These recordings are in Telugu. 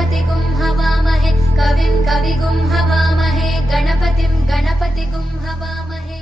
गणपतिगुं हवामहे कविं कविगुं हवामहे गणपतिं गणपतिगुं हवामहे।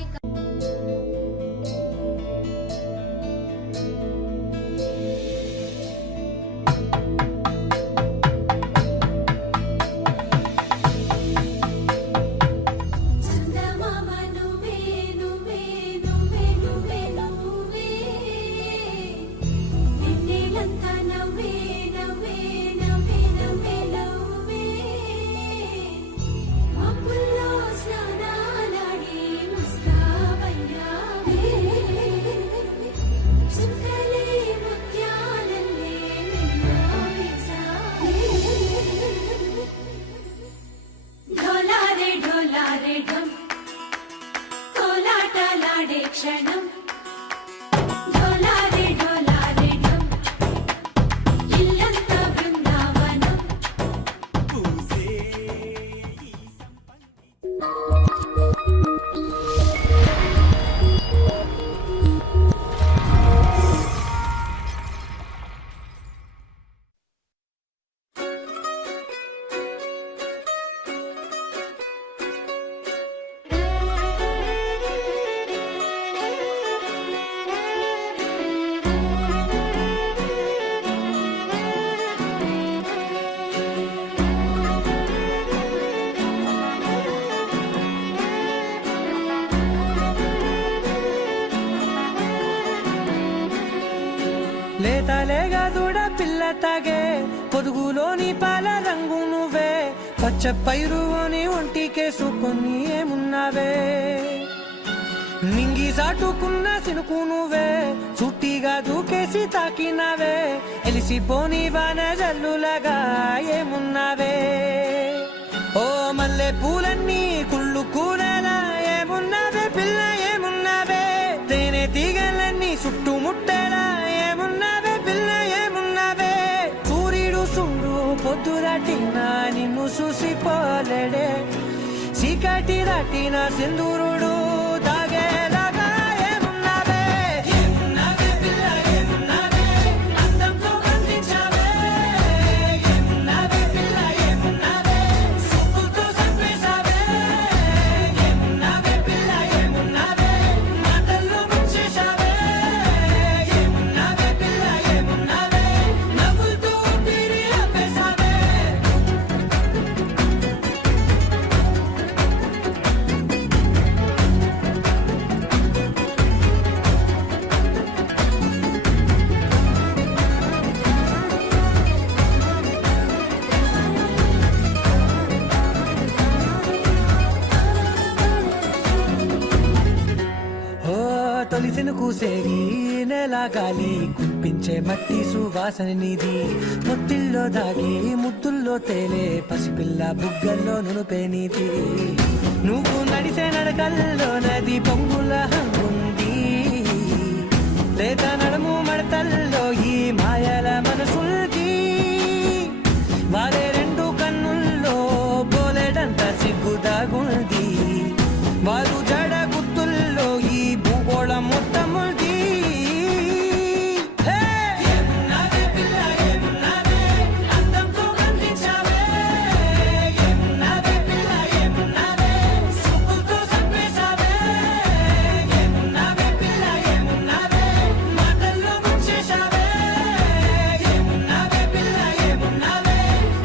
क्षणं ढोलारे ढोलारे ढम इल्लंत बृंदावनं లేతలేగా దూడ పిల్ల తాగే పొదుగులోని పాల రంగు నువ్వే పచ్చ పైరుని ఒంటికేసుకొని ఏమున్నావే నింగి సాటుకున్న సినుకు నువ్వే చుట్టిగా దూకేసి తాకినావే ఎలిసిపోని వాన జల్లులగా ఏమున్నావే ఓ మల్లె పూలన్నీ కుళ్ళు కూరలా ఏమున్నావే పిల్ల ఏమున్నావే తేనె తీగలన్నీ చుట్టుముట్టేలా ఏమున్నావే పిల్ల ఏమున్నావే సూర్యుడు చూడు పొద్దురాటిన నిన్ను చూసిపోలేడే చీకటి దాటిన సింధూరుడు దాగేలాగా ఏమున్నావే ఏమున్నావే పిల్ల ఏమున్నావే అందంతో కనిపించావే ఏమున్నావే పిల్ల ఏమున్నావే సుక్కుతో చంపేశావే ఏమున్నావే పిల్ల ఏమున్నావే మాటల్లో ముంచేశావే ఏమున్నావే పిల్ల ఏమున్నావే నవ్వులతో ఊపిరి ఆపేశావే తొలిసిన కూసేరి నెల గాలి కుప్పించే మట్టి సువాసన నిధి ముత్తిల్లో దాగి ముద్దుల్లో తేలే పసిపిల్ల బుగ్గల్లో నునుపే నీతి నువ్వు నడిసే నడకల్లో నది పొంగుల హంగుంది లేదా నడుము మడతల్లో ఈ మాయల మనసుల్ది వారే రెండు కన్నుల్లో బోలెడంత సిగ్గుదాగుంది వారు జడ గుర్తుల్లో ఈ భూగోళం మొత్తముంది ఏమున్నావే పిల్ల ఏమున్నావే అందంతో కనిపించావే ఏమున్నావే పిల్ల ఏమున్నావే సుక్కుతో చంపేశావే ఏమున్నావే పిల్ల ఏమున్నావే మాటల్లో ముంచేశావే ఏమున్నావే పిల్ల ఏమున్నావే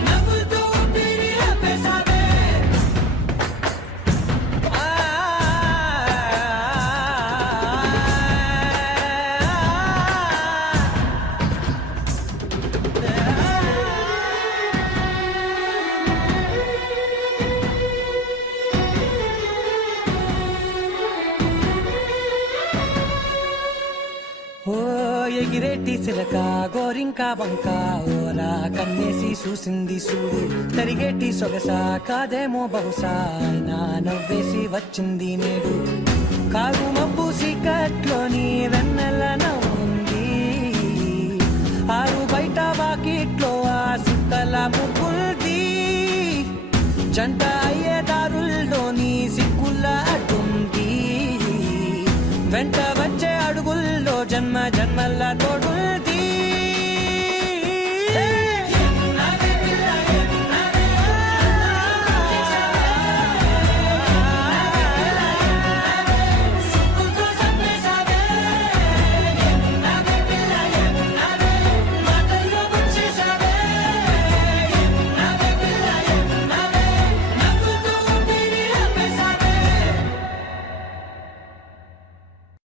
నవ్వులతో ఊపిరి ఆపేశావే ఓ ఎగిరేటి సిలక గోరింక వంక ఓలా కన్నేసి చూసింది చూడు తరిగేటి సొగస కాదేమో బహుశా అయినా నవ్వేసి వచ్చింది నేడు కారు మబ్బు సీకట్లోని వెన్నెల నవ్వుంది ఆరు బయట వాకిట్లో ఆ సుక్కల ముగ్గుల్ది జంట అయ్యే దారుల్లోని సిగ్గుల అడ్డుంది వెంట వచ్చే అడుగుల్లో జన్మ జన్మల తోడుల్ది